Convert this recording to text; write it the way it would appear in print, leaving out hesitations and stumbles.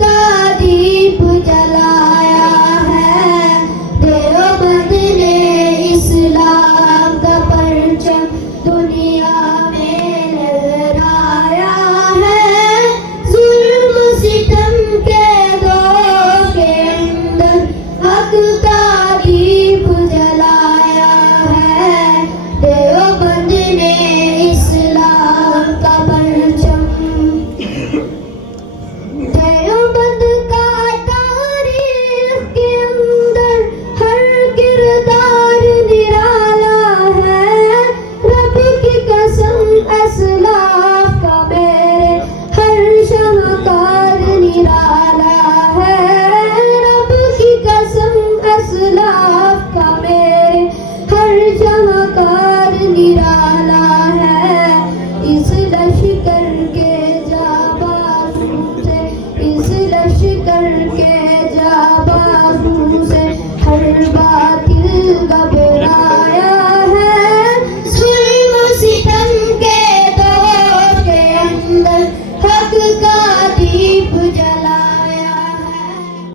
का दीप जलाया है। देवबंद ने इस्लाम का परचम दुनिया में लहराया है। जुल्म सितम के दौर के अंदर हक का दीप जलाया है। देवबंद ने इस्लाम का परचम। देवबंद का तारीख के अंदर हर किरदार निराला है। रब की कसम असलाफ का मेरे हर शाहकार निराला है। रब की कसम असलाफ का मेरे हर शाहकार निराला है। इस लश्कर के जाबाजों से, इस लश्कर के